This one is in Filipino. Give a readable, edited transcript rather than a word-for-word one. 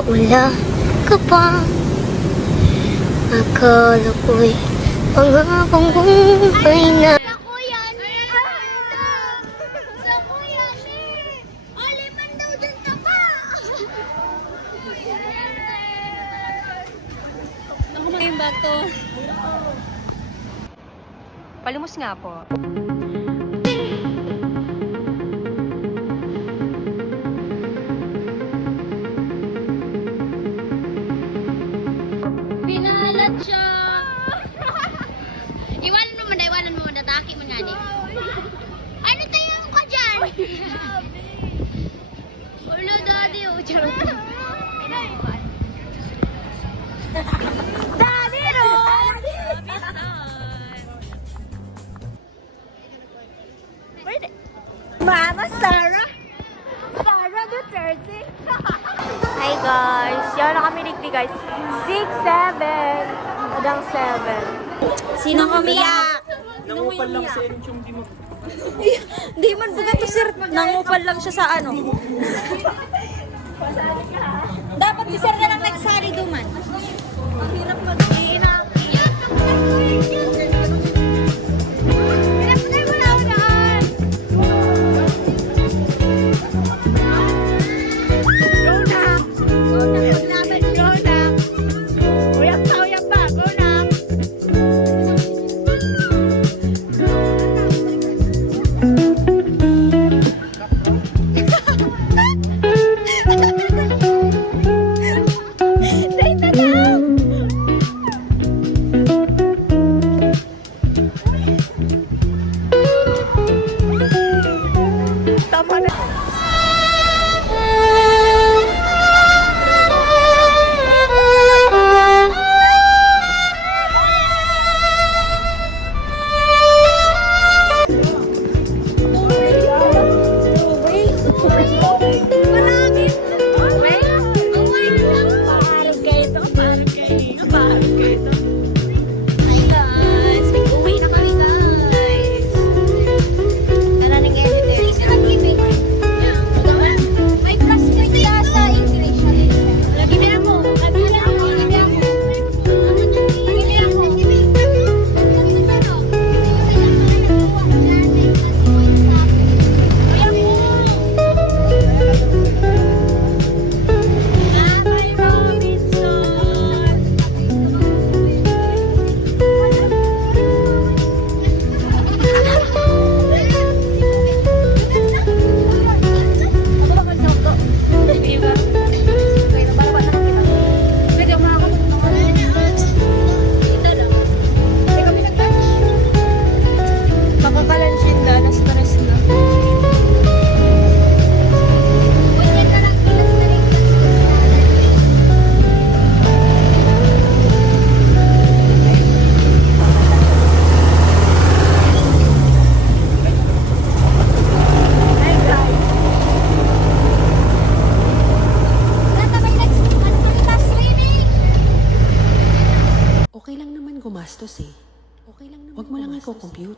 wala ka pa. Akala ko'y pangakong buhay na. Ako maging bato. Palimos nga po. Pinalat siya. Iwanan mo, nataki mo nga di. Ano tayo ka dyan? Wala daddy, oh. Charot. Daddy, no! Mama, Sarah? Sarah Duterte? Hi guys! Yan na kami ligdi guys. 6, 7. Hanggang 7. Sino umiyak? Nangupal lang sa yung di mo. Di man bugat to sir. Nangupal lang siya sa ano. Dapat si Sir na lang nagsari duman. Hirap pa. Okay lang naman gumastos eh. Okay lang naman. Wag mo lang i-compute.